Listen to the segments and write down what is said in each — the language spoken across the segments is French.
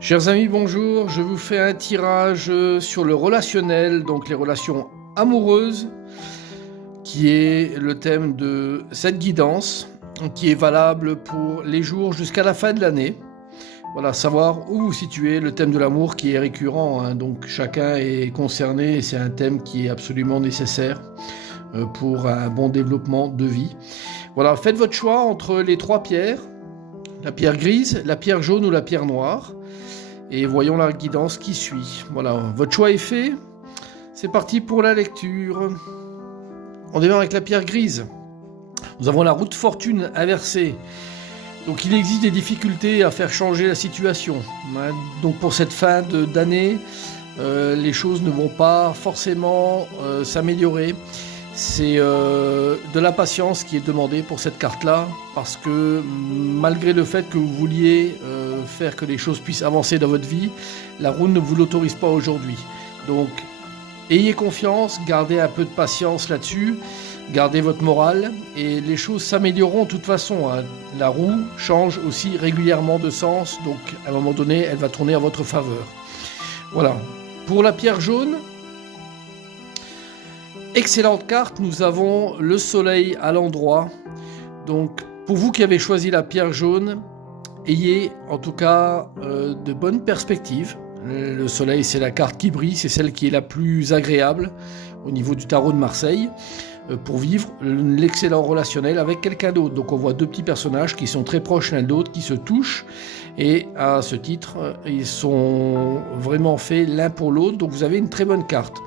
Chers amis, bonjour. Je vous fais un tirage sur le relationnel, donc les relations amoureuses, qui est le thème de cette guidance, qui est valable pour les jours jusqu'à la fin de l'année. Voilà, savoir où vous situez, le thème de l'amour qui est récurrent, hein, donc chacun est concerné et c'est un thème qui est absolument nécessaire pour un bon développement de vie. Voilà, faites votre choix entre les trois pierres, la pierre grise, la pierre jaune ou la pierre noire. Et voyons la guidance qui suit. Voilà, votre choix est fait. C'est parti pour la lecture. On démarre avec la pierre grise. Nous avons la roue de fortune inversée. Donc il existe des difficultés à faire changer la situation. Donc pour cette fin d'année, les choses ne vont pas forcément s'améliorer. C'est de la patience qui est demandée pour cette carte-là, parce que malgré le fait que vous vouliez faire que les choses puissent avancer dans votre vie, la roue ne vous l'autorise pas aujourd'hui. Donc, ayez confiance, gardez un peu de patience là-dessus, gardez votre morale, et les choses s'amélioreront de toute façon, hein. La roue change aussi régulièrement de sens, donc à un moment donné, elle va tourner en votre faveur. Voilà. Pour la pierre jaune, excellente carte, nous avons le soleil à l'endroit. Donc pour vous qui avez choisi la pierre jaune, ayez en tout cas de bonnes perspectives. Le soleil, c'est la carte qui brille, c'est celle qui est la plus agréable au niveau du tarot de Marseille pour vivre l'excellent relationnel avec quelqu'un d'autre. Donc on voit deux petits personnages qui sont très proches l'un de l'autre, qui se touchent, et à ce titre, ils sont vraiment faits l'un pour l'autre, donc vous avez une très bonne carte.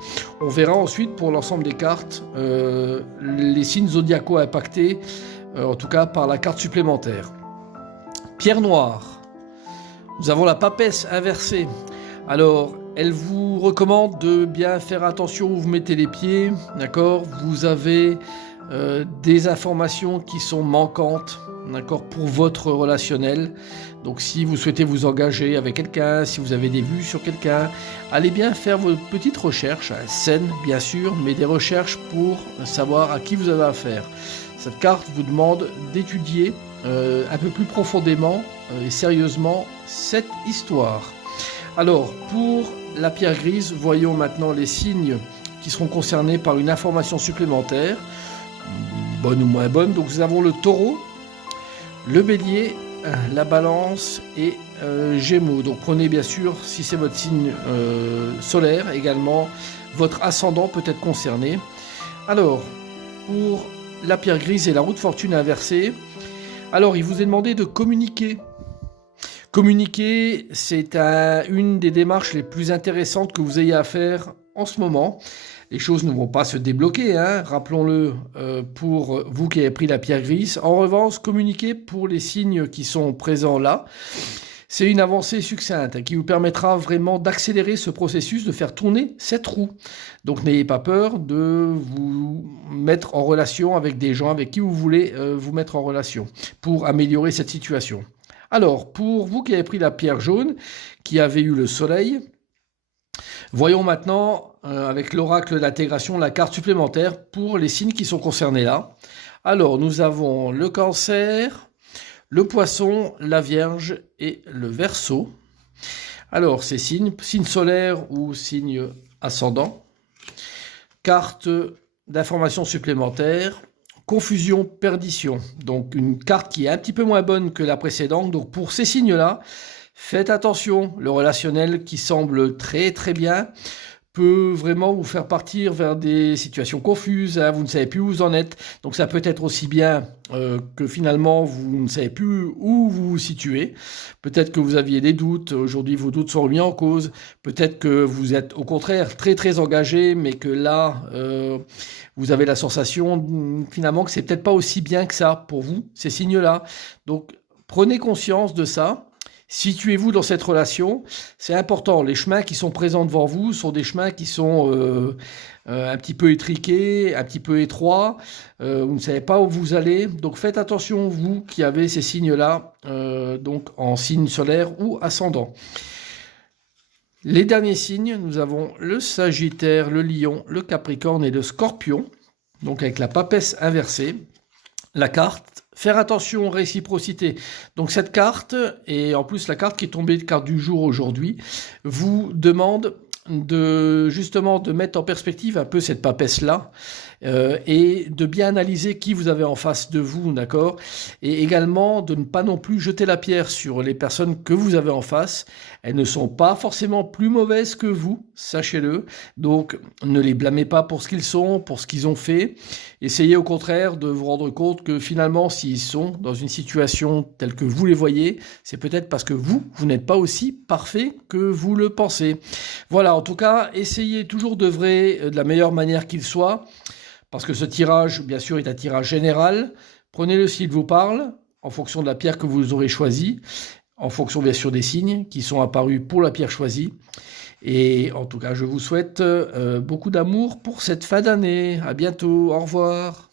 On verra ensuite pour l'ensemble des cartes les signes zodiacaux impactés, en tout cas par la carte supplémentaire. Pierre noire, nous avons la papesse inversée. Alors, elle vous recommande de bien faire attention où vous mettez les pieds, d'accord ? Vous avez des informations qui sont manquantes, d'accord, pour votre relationnel. Donc, si vous souhaitez vous engager avec quelqu'un, si vous avez des vues sur quelqu'un, allez bien faire vos petites recherches, saines bien sûr, mais des recherches pour savoir à qui vous avez affaire. Cette carte vous demande d'étudier un peu plus profondément et sérieusement cette histoire. Alors, pour la pierre grise, voyons maintenant les signes qui seront concernés par une information supplémentaire, bonne ou moins bonne. Donc, nous avons le taureau, le bélier, la balance et gémeaux. Donc, prenez bien sûr, si c'est votre signe solaire, également votre ascendant peut être concerné. Alors, pour la pierre grise et la roue de fortune inversée, alors il vous est demandé de communiquer. Communiquer, c'est une des démarches les plus intéressantes que vous ayez à faire en ce moment. Les choses ne vont pas se débloquer, hein, rappelons-le, pour vous qui avez pris la pierre grise. En revanche, communiquer pour les signes qui sont présents là, c'est une avancée succincte qui vous permettra vraiment d'accélérer ce processus, de faire tourner cette roue. Donc n'ayez pas peur de vous mettre en relation avec des gens avec qui vous voulez vous mettre en relation pour améliorer cette situation. Alors, pour vous qui avez pris la pierre jaune, qui avez eu le soleil, voyons maintenant, avec l'oracle d'intégration, la carte supplémentaire pour les signes qui sont concernés là. Alors, nous avons le cancer, le poisson, la vierge et le verseau. Alors, ces signes solaires ou signes ascendants. Carte d'information supplémentaire. Confusion, perdition. Donc une carte qui est un petit peu moins bonne que la précédente. Donc pour ces signes-là, faites attention. Le relationnel qui semble très très bien peut vraiment vous faire partir vers des situations confuses, hein, vous ne savez plus où vous en êtes. Donc ça peut être aussi bien que finalement vous ne savez plus où vous vous situez. Peut-être que vous aviez des doutes, aujourd'hui vos doutes sont remis en cause. Peut-être que vous êtes au contraire très très engagé, mais que là vous avez la sensation finalement que c'est peut-être pas aussi bien que ça pour vous, ces signes-là. Donc prenez conscience de ça. Situez-vous dans cette relation, c'est important. Les chemins qui sont présents devant vous sont des chemins qui sont un petit peu étriqués, un petit peu étroits. Vous ne savez pas où vous allez. Donc faites attention, vous qui avez ces signes-là, donc en signe solaire ou ascendant. Les derniers signes, nous avons le Sagittaire, le Lion, le Capricorne et le Scorpion. Donc avec la papesse inversée, la carte Faire attention, réciprocité. Donc cette carte, et en plus la carte qui est tombée, carte du jour aujourd'hui, vous demande justement de mettre en perspective un peu cette papesse-là et de bien analyser qui vous avez en face de vous, d'accord? Et également de ne pas non plus jeter la pierre sur les personnes que vous avez en face. Elles ne sont pas forcément plus mauvaises que vous, sachez-le. Donc ne les blâmez pas pour ce qu'ils sont, pour ce qu'ils ont fait. Essayez au contraire de vous rendre compte que finalement, s'ils sont dans une situation telle que vous les voyez, c'est peut-être parce que vous n'êtes pas aussi parfait que vous le pensez. Voilà, en tout cas, essayez toujours d'œuvrer de la meilleure manière qu'il soit, parce que ce tirage, bien sûr, est un tirage général. Prenez-le s'il vous parle, en fonction de la pierre que vous aurez choisie, en fonction bien sûr des signes qui sont apparus pour la pierre choisie. Et en tout cas, je vous souhaite beaucoup d'amour pour cette fin d'année. À bientôt, au revoir.